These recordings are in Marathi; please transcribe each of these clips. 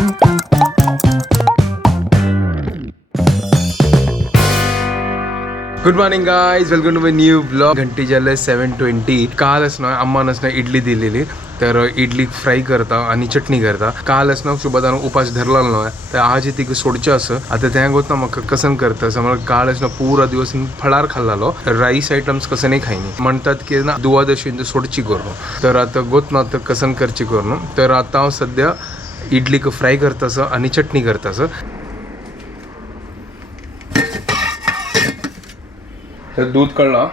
Good morning guys, welcome to my new blog. घंटी झाले 7:20. कालच ना अम्मानच ना इडली दिलेली, तर इडली फ्राय करता आणि चटणी करता. कालच ना सुबदान उपास धरला ना, तर आज ती सोडचे असं आता त्या गोत ना मग कसं करतं समज. कालच ना पुरा दिवस फळार खाल्लालो, राईस आयटम्स कसं नाही खायनी. म्हणतात की ना दुवादशी सोडची करू, तर आता गोत ना तर कसं करची करू. तर आता सध्या इडली फ्राय करतास आणि चटणी करतास. तर दूध कळला,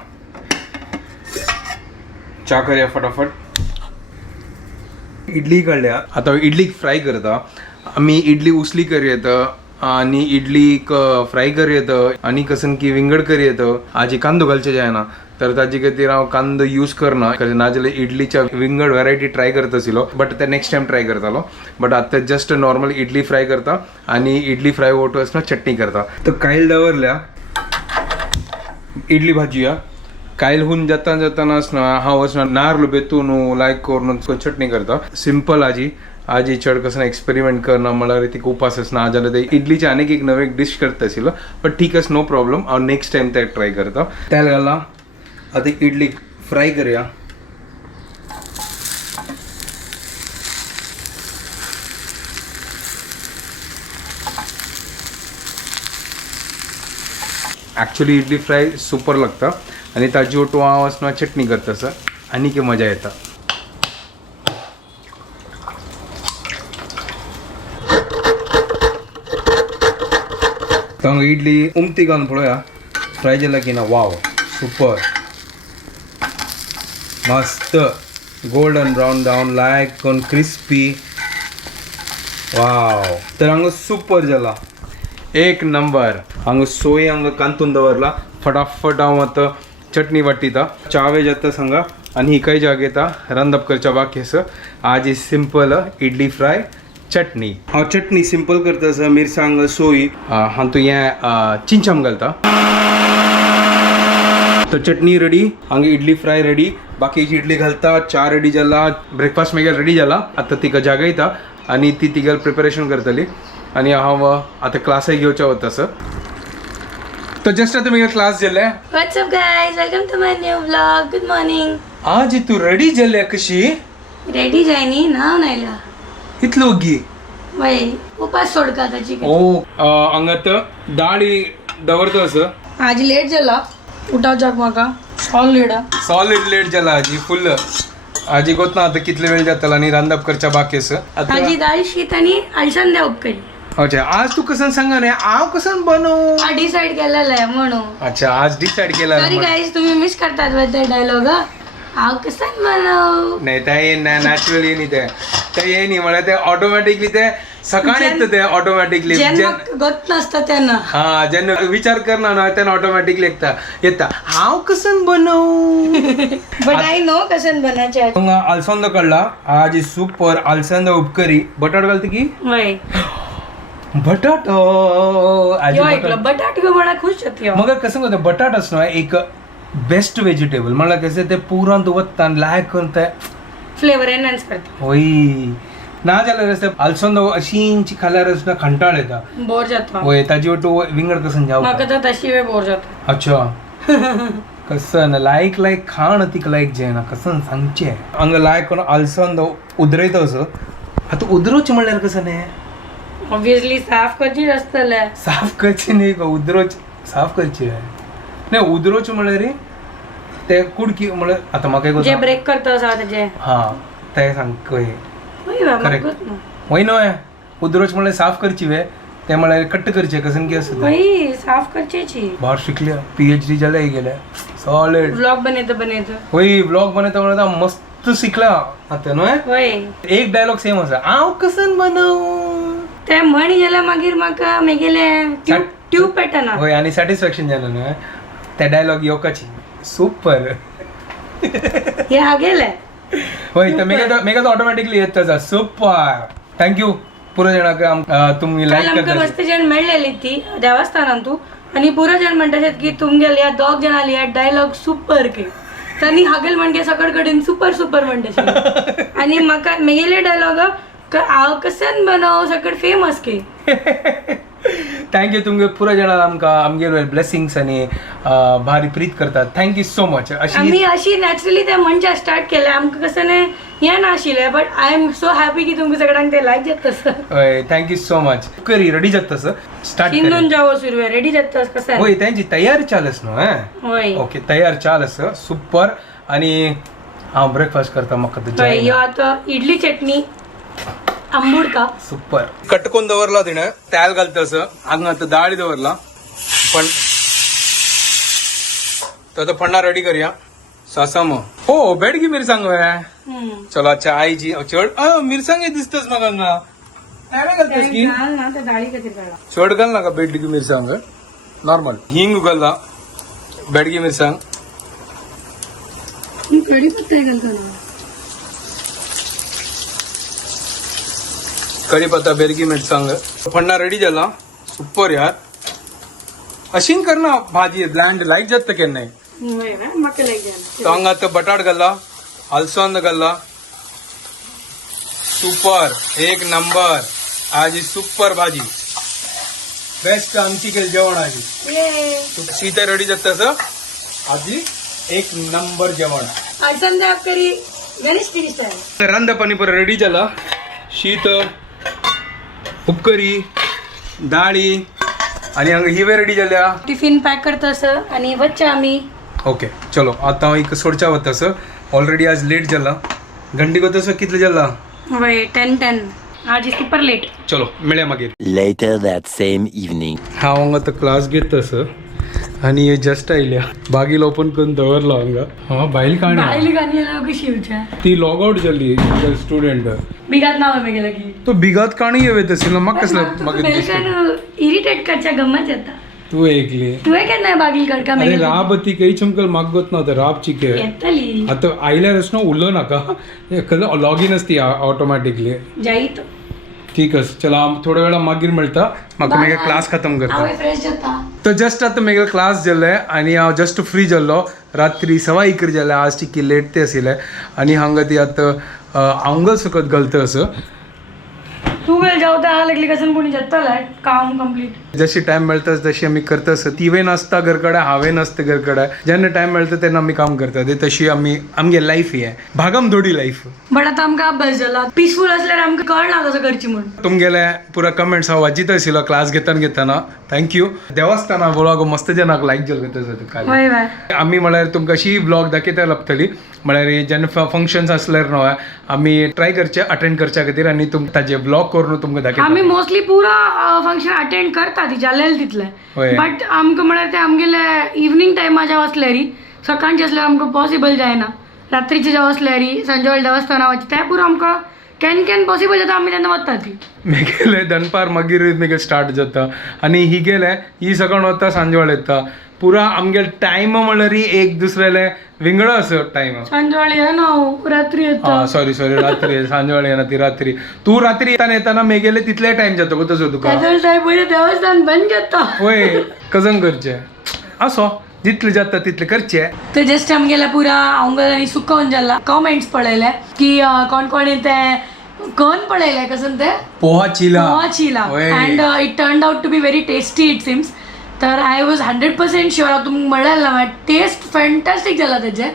चहा करूया फटाफट. इडली काढल्या, आता इडली फ्राय करता. आम्ही इडली उसली करी येतं आणि इडली फ्राय करी येतं आणि कसं की विंगड करी येतं. आजी कांदो घालचे जे आहे ना, तर ताजी खातीर हांव कांदो यूज करना, नाजाल्यार इडलीच्या विंगड व्हरायटी ट्राय करता आशिल्लो, बट ते नेक्स्ट टाइम ट्राय करतालो. बट आता जस्ट नॉर्मल इडली फ्राय करता आणि इडली फ्राय ओटूस ना चटणी करता. तर कायल दवरल्या इडली भाजूया. कायल होऊन जातानाच ना हांव ना नारळ बेतून लायक करून चटणी करता. सिंपल आजी चड कसं एक्सपेरिमेंट करना म्हळ्यार ती उपास ना, जाल्यार ते इडलीचे अनेक एक नवे डिश करता आशिल्लो, बट ठीक आस, नो प्रॉब्लम. हांव नेक्स्ट टाइम ते ट्राय करता. तेल घाला, आता इडली फ्राय करूया. ॲक्च्युली इडली फ्राय सुपर लागतं आणि ताजी ओटू हांव ना चटणी करता सर, आणि की मजा येता. तर इडली उमती घालून पळोवया. फ्राय जाला की ना, वाव सुपर मस्त गोल्डन ब्राउन डावन लायक कोण क्रिस्पी. वाव, तर हांगा सुपर जाला, एक नंबर. हांगा सोय हांगा कांतून दवरला. फटाफट हांव आतां चटणी वाट्टिता. चावे जाता सांगा आणि ही काही जाग येता रांदप करच्या बाकी आसा. आज सिंपल इडली फ्राय चटणी. हांव चटणी सिंपल करता आसा. मिरसांग सोय हांव तू हें चिंचाम घालता. तर चटणी रेडी, हांगा इडली फ्राय रेडी, बाकीची इडली घालता. च्या रेडी जाला, ब्रेकफास्ट मेगेल रेडी जाला. आता तिका जागयता आणि ती तिगेल प्रिपरेशन करतली आणि हांव आता क्लासाक घेवचें वता सर. तो जस्ट आता मेगेल क्लास जाले. What's up guys, welcome to my new vlog. Good morning. आज तू रेडी जाल्या कशी? रेडी जायनी ना नायला इतलो गी वय उपास सोडका ताची. ओ हांगात डाळी दवरता असं. आज लेट जाला उठावच्याक म्हाका सॉलिड लेट जाला आजी फुल. आजी गोत ना आता कितले वेळ जातला आणि रांदप करच्या बाकी आसा. आजी डाळ शीत आणि अळसांदे उपकरी. अच्छा, आज तू कसं सांगा रे, हांव कसं बनवू? डिसाइड केलेलं आहे म्हणून. अच्छा, आज डिसाइड केला. सॉरी गाईज, तुम्ही मिस करतात ते डायलॉग. हांव कसं बनव नाही त्या ये नाही, नॅचरली नाही ते ये नाही म्हणा, ते ऑटोमॅटिकली ते सकाळी येतं ते ऑटोमॅटिकली. गत नसतं त्यांना. हा, ज्यांना विचार करणार ना त्यांना ऑटोमॅटिकली येता हांव कसं बनवू. बट आय नो कसं बनायचे. अल्संद काढला आज सुपर. अल्संद उपकरी बटाट घालते की वय बटाट. बटाट बडा खुश होती. मग कसं होतं, बटाट असणं एक बेस्ट व्हेजिटेबल. मला कसं ते पुरण दुवत्ता लायक करता फ्लेवर एनहान्स करता. होय ना जाल्यार रस्ते अल्संद अशींची खाल्यार ना कंटाळ येता, बोर जाता. होय. ताजी वाटू विंगड कसं जाऊ. म्हाका तर तशी वेळ बोर जाता. अच्छा कसं ना लायक खाण तीक लायक जे ना कसं सांगचे हांग लायक करून अल्संद उदरयता असं. आता उदरोवचें म्हणल्यार कसं न्ही, ऑब्वियसली साफ करची आसतले. साफ करची न्ही, उदरोवच साफ करची नाही. उदरोवचें म्हणल्यार ते कुडकी म्हणल्यार आता म्हाका जे ब्रेक करता आसा तेजे. हा ते सांग खंय करेक्ट वय न्हय. उदरोवचें म्हणल्यार साफ करची वे, ते म्हणल्यार कट्ट करचे कसं की असं. वही साफ करचेची. भार शिकल्या, PhD जाल्या गेल्या सॉलिड. व्लॉग बनयता वय व्लॉग बनयता मस्त शिकला आता न्हय. वय एक डायलॉग सेम आसा, हांव कसं बनवू. ते म्हणी जाल्यार मागीर म्हाका मेगेले ट्यूब पेटना. होय आणि सॅटिस्फॅक्शन जालें न्हय. ते डायलॉग योकाची सुपर. हे हागेले होय, तर मेगा तो ऑटोमॅटिकली येत जा. Super, thank you. पुरो जाणांक तुम्ही लाईक करता. मस्त जण मेळलेली ती देवस्थानान तू आणि पुरो जण म्हणटात की तुमगेल या दोग जणाली या डायलॉग सुपर के. तनी हागेल म्हणजे सकड कडेन सुपर सुपर म्हणटा आणि म्हाका मेगेले डायलॉग हांव कसन बनव सकट फेमस के थँक्यू तुमगे पुरा जाणां आमकां आमगे ब्लेसिंग्स आनी भारी प्रीत करतात थँक्यू सो मच अशी आम्ही अशी नॅचरली ते मनशा स्टार्ट केले आमकां कसं हें नाशिल्लें but I am so happy की तुमकां सगळ्यांक ते लायक जाता तसं थँक्यू सो मच करी रेडी जात तसं स्टार्ट शिंदून जावो सुरवे रेडी जाता कसं होय त्यांची तयारी चालस न्हू होय ओके तयार चालस सुपर आणि हांव ब्रेकफास्ट करता म्हाका होय ह्यो आतां इडली चटणी आंबुडका सुपर कटकून दवरला तिणें तेल घालतस हांगा आतां दाळी दवरला पण तो आतां पण्णा रेडी करया सासम हो बेडगी मिरसांग चलो अच्छा आईची चड मिरसांग दिसतस म्हाका हांगा तेल घालतस की ना ते दाळी खातीर काडला चड घाल नाका बेडगी मिरसांग नॉर्मल हिंग घालला बेडगी मिरसांग कढीपत्ता घालतो ना कढीपत्ता बेडगी मिरसांग पण्णा रेडी जाला सुपर यार अशीन करना भाजी ब्लँड लायक जाता केन्नाय होय ना म्हाका लायक जालें तो हांगा आतां बटाट घाल्ला आलसोंद घाल्ला सुपर एक नंबर आजी सुपर भाजी बेस्ट आमची केली जेवण आजी शीत रेडी जाता आजी एक नंबर जेवण संध्या करी गणेश टिडी स्टाईल रंद पाणीपुरी रेडी जाला शीत उपकरी दाळी आणि हांगा हिवे रेडी जाल्या टिफिन पॅक करतस आणि वच्चा आम्ही ओके चलो आता एक सोडच्या वतस ऑलरेडी आज लेट जाला घंटी वतस कितले जाला वय 10 आज सुपर लेट चलो मेळया मागीर Later that same evening. हांव हांगा क्लास घेतस आणि जस्ट आयल्या बागील ओपन करून दवरलो हांगा हा बायल काणी बायली गाणी नाव कशी येवच्या ती लॉग आउट जाल्ली स्टुडंट बिगात नाव आहे गेला की तो बिगात काणी येवेत आशिल्लो म्हाका कसलें मागीर इरिटेट करच्या गंमत येता तू एकली तुवें केन्ना बागील कडका अरे राब ती काही चमकल मागत नव्हतं राब चिके येतली आता आयल्यार असं उरलो नाका लॉगिन असती ऑटोमॅटिकली जाईत ठीक आहे चला थोड्या वेळा मागीर मेळटा म्हाका मेगा क्लास खतम करता हांव फ्रेश जाता तो जस्ट आतां मेगा क्लास जाल्ले आनी हांव जस्ट फ्री जाल्लो रात्री 1:15 जाले आज चिकी लेट ते आशिल्ले आनी हांगा ती आतां आंगल सकत घालता असं तू वेळ जावता हा लागली कसन कोणी जातला काम कंप्लीट जशी टाइम मेळटा तशी आमी करता तिवे नासता घरकडे हांवें नासता घरकडे जेन्ना टाइम मेळटा तेन्ना आमी काम करता ते तशी आमगे life he Bhagam Dodi life but आतां आमकां अभ्यास जाला पीसफूल असल्यार आमकां कळना कसं करची म्हणून तुमगेले पुरा कमेंट्स हांव वाचित आशिल्लो क्लास घेतना थँक्यू देवस्थाना ब्लॉग मस्त जनाक लायक जालो तसो वय वय आमी म्हळ्यार तुमकां अशी ब्लॉग दाखयता लागतली म्हळ्यार जेन्ना फंक्शन्स आसल्यार न्हय आमी ट्राय करचे अटेंड करच्या खातीर आनी ताजे ब्लॉग करून तुमकां दाखयता आम्ही मोस्टली पुरा फंक्शन अटेंड करता ती जालेल तितले होय. बट आमकां म्हळ्यार ते आमगेले इवनिंग टायमा जेवा असल्यारी सकाळचे असल्यार आमकां पॉसिबल जायना रात्रीचे जेवा असल्यारी संजे वेळ देवस्थाना वचचे ते पुरो आमकां केन पॉसिबल जाता आमी तेन्ना वता ती मेगेले दनपार मागीर मेगेल स्टार्ट जाता आनी ही गेले ही सकाळ वता सांजे वेळ येता पुरा आमगे टायम म्हळ्यार एक दुसऱ्याले विंगडो असो टायम संजे वेळ येना हांव रात्री येता सॉरी रात्री सांजे वेळ येना ती रात्री तू रात्री येताना मेगेले तितले टाइम जाता गो तसो तुका काजल साहेब पयलीं देवस्थान बंद जाता होय कजन करचे असो जितले जाता तितले करचे तर जस्ट आमगेल्या पुरा आंगल आनी सुकोवन जाला कमेंट्स पळयले की कोण कोणी ते कौन पळयले कसन ते poha chilla and it turn out to be very tasty it seems तर आय वॉज 100% शुअर हांव तुमकां म्हणलें ना टेस्ट फॅन्टास्टीक जाला तेजे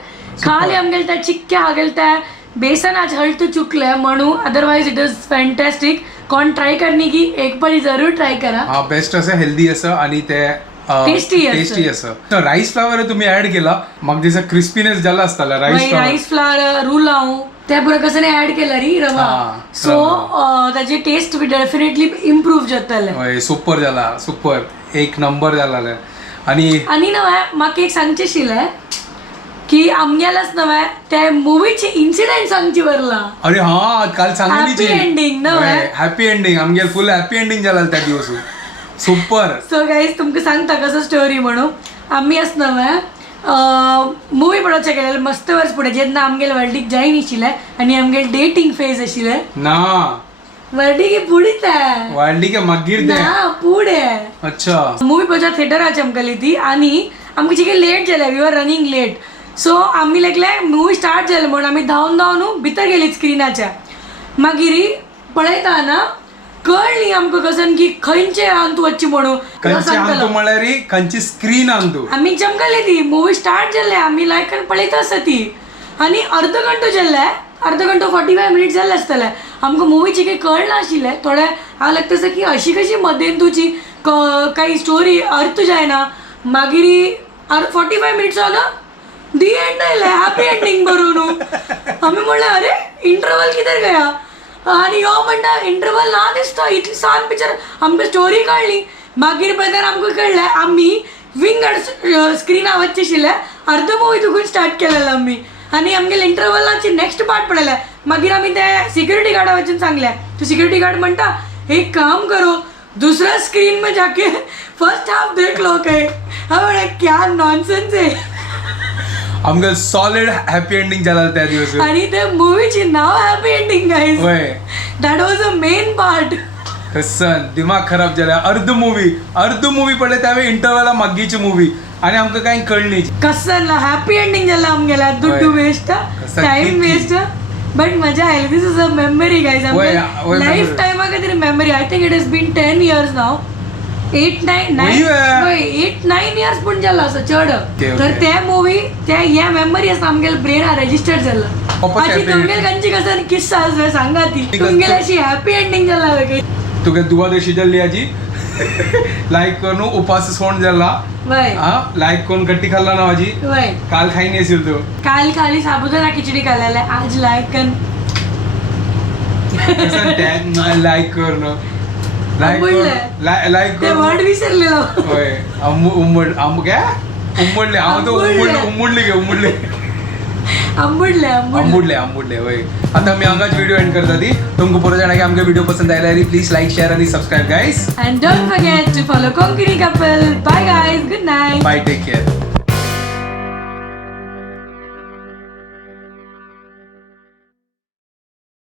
खाली आमगेले त्या चिक्क्या हागेले त्या बेसनाचे हळद चुकले म्हणून अदरवाइज इट इज फॅन्टास्टीक कोण ट्राय करनी की एक पाळी जरूर ट्राय करा हा बेस्ट असं हेल्दी असं आणि ते टेस्टी असं राईस फ्लावर तुम्ही ऍड केला म्हाका दिसा क्रिस्पीनेस जाला आसताला राईस फ्लावर रूल हांव ते पुरो कसं ऍड केला री रवा सो त्याची टेस्ट डेफिनेटली इम्प्रूव्ह जातले सुपर जाला सुपर एक नंबर जाला आणि नव्हे म्हाका एक सांगचे आशिल्लें की आमगेलाच नव्हे ते मुवीचे इन्सिडेंट सांगची वरला अरे हा काल सांगलीची हॅपी एंडिंग नव्हे हॅपी एंडिंग आमगे फुल हॅपी एंडिंग जाला त्या दिवस सुपर सो गाईज तुमकां सांगता कसं स्टोरी म्हणून आमी आस नव्हे मुवी पळोवचे गेले मस्त वर्स पुढे जेन्ना आमगेले वर्ल्डीक जायन आशिल्ले आनी आमगेले डेटिंग फेज आशिल्ले ना वर्ल्डीक पुढीच आहे वाडली मागीर ना पुढे अच्छा मुवी पळोवच्या थिएटराची आमकां ती आनी आमकां जिके लेट जाले we were running late so आमी लागले मुवी स्टार्ट जाले म्हणून आमी धांवन भितर गेली स्क्रिनाच्या मागीर पळयता ना कळली आमकां कसन की खंयचे तूं वच्ची म्हणून खंयची आणतो म्हळ्यार खंयची स्क्रीन आणतो आमी चमकली ती मुवी स्टार्ट जाल्ले आमी लायक पळयता आसा ती आनी अर्द घंटो जाल्ले अर्द घंटो 45 मिनिट्स जाल्ले आसतले आमकां मुवीची काही कळ नाशिल्लें थोडे हांव लागता आसा की अशी कशी मदेन तुजी काही स्टोरी अर्थ जायना मागीर 45 मिनिट्स जालो दी एंड आयले हॅपी एंडींग बरोवन आमी म्हणलें अरे इंटरवल कितें गया आनी हो म्हणटा इंटरवल ना दिसता इतली सान पिक्चर आमकां स्टोरी कळ्ळी मागीर पळयल्यार आमकां कळ्ळें आमी विंग स्क्रिना वचचें आशिल्लें अर्द मुवी तुकून स्टार्ट केलेलो आमी आनी आमगेले इंटरवलाची नेक्स्ट पार्ट पळयले मागीर आमी ते सिक्युरिटी गार्डा वचून सांगले तो सिक्युरिटी गार्ड म्हणटा एक काम करो दूसरा स्क्रीन में जाके फर्स्ट हाफ देख लो कहीं हाँ बड़ा क्या नॉनसेन्स है आमकां सॉलिड हॅपी एंडिंग जाला त्या दिवस आणि ते मूवीची नाव हॅपी एंडिंग गाइस होय that was a main part कसन दिमाग खराब झाला अर्ध मुवी पडले त्यावेळी इंटरवला मागीची मुवी आणि आमकां काही कळली कसन हॅपी एंडिंग जाला आमगेला दुड्डू वेस्ट टाइम वेस्ट बट मजा आयली this is a memory guys lifetime खातीर memory I think it has been 10 years now 8-9 years पूण जाला असं चड तर ते मुवी ते ह्या मेमरी आसा आमगेले ब्रेनार रजिस्टर्ड जाला अशी तुमगेल खंयची कसन किस्सा आसा सांगा ती तुमगेली अशी हॅपी एंडिंग जाला वेगळी तुका दुवादशी जाल्ली हाजी लायक करून उपास सोंड जाला वय लायक करून गट्टी खाल्ला ना हाजी वय काल खाई नाही असेल तो काल खाली साबुदाणा खिचडी खाल्लेले आज लायकन लायक करून लायक ते वर्ड विसरलेलो होय उमडले हांव तो उमडले आंबुडले होय आता मी हांगाच व्हिडिओ एंड करता ती तुमकां परत जाणां की आमकां व्हिडिओ पसंद आयला जाल्यार प्लीज लायक शेअर आणि subscribe guys and don't forget to follow Konkani couple bye guys good night bye take care